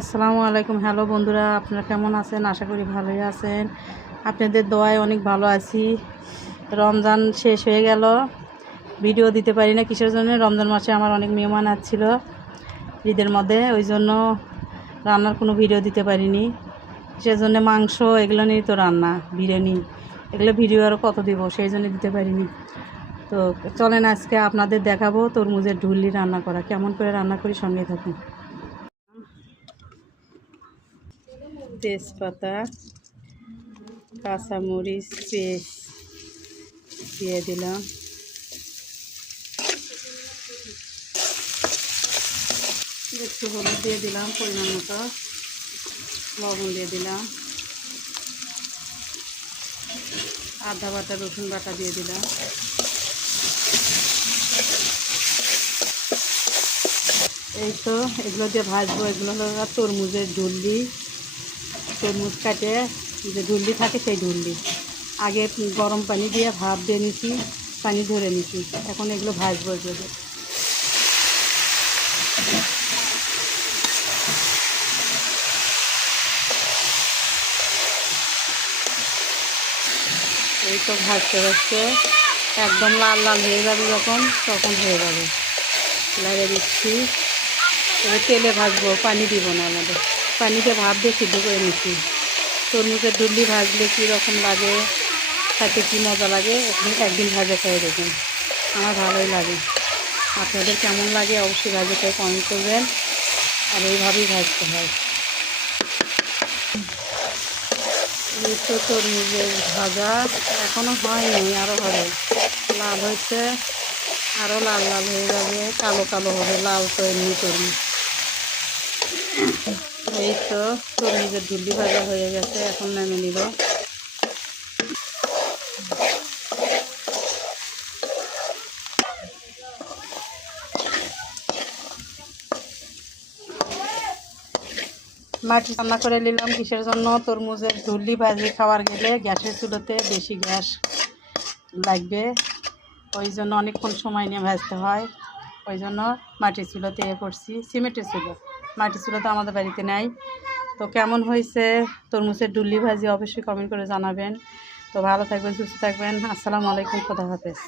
আসসালামু আলাইকুম। হ্যালো বন্ধুরা, আপনারা কেমন আছেন? আশা করি ভালোই আছেন। আপনাদের দোয়ায় অনেক ভালো আছি। রমজান শেষ হয়ে গেল, ভিডিও দিতে পারি না কিসের জন্য? রমজান মাসে আমার অনেক মেহমান আসছিল ঈদের মধ্যে, ওই জন্য রান্নার কোনো ভিডিও দিতে পারিনি। কিসের জন্য? মাংস এগুলো নিয়েই তো রান্না, বিরিয়ানি, এগুলো ভিডিও আরও কত দিব, সেই জন্য দিতে পারিনি। তো চলেন আজকে আপনাদের দেখাবো তরমুজের ঢুলি রান্না করা, কেমন করে রান্না করি, সঙ্গে থাকুন। তেজপাতা, কাঁচামরিচ পেস্ট দিয়ে দিলাম, একটু হলুদ দিয়ে দিলাম, পরিমাণ মতো লবণ দিয়ে দিলাম, আদা বাটা রসুন বাটা দিয়ে দিলাম। এই তো এগুলো দিয়ে ভাজবো। এগুলো হলো তরমুজের ঝুল্লি, তরমুজ কাটে যে ঝুল্লি থাকে সেই ঝুল্লি। আগে গরম পানি দিয়ে ভাপ দিয়ে নিছি, পানি ধরে নিছি, এখন এগুলো ভাজবো। এগুলো এই তো ভাজতে ভাজতে একদম লাল লাল হয়ে যাবে, তখন হয়ে যাবে, লাগিয়ে দিচ্ছি। এবার তেলে ভাজবো, পানি দিব না, আমাদের পানিতে ভাপ দিয়ে সিদ্ধ করে নিচ্ছি। তরমুজের ডুল্লি ভাজলে কীরকম লাগে, খেতে কী মজা লাগে, একদিন ভাজা খেয়ে দেখুন, আমার ভালোই লাগে। আপনাদের কেমন লাগে অবশ্যই ভাজা খেয়ে কমেন্ট করবেন। আর এইভাবেই ভাজতে হয়। এই তো তরমুজের ভাজা এখনও হয়নি, আরও হবে, লাল হয়েছে, আরও লাল লাল হয়ে যাবে, কালো কালো হবে, লাল তো এমনি তরমুজ। এই তো তরমুজের ঝুল্লি ভাজা হয়ে গেছে, এখন নামে নিব। মাটি রান্না করে নিলাম। কিসের জন্য? তরমুজের ঝুল্লি ভাজি খাওয়ার গেলে গ্যাসের চুলোতে বেশি গ্যাস লাগবে, ওই জন্য অনেকক্ষণ সময় নিয়ে ভাজতে হয়। ওই জন্য মাটির চুলোতে করছি, সিমেন্টের চুলো, মাটির চুলো তো আমাদের বাড়িতে নেই। তো কেমন হয়েছে তরমুজের ডুল্লি ভাজি অবশ্যই কমেন্ট করে জানাবেন। তো ভালো থাকবেন, সুস্থ থাকবেন। আসসালামু আলাইকুম, খোদা হাফেজ।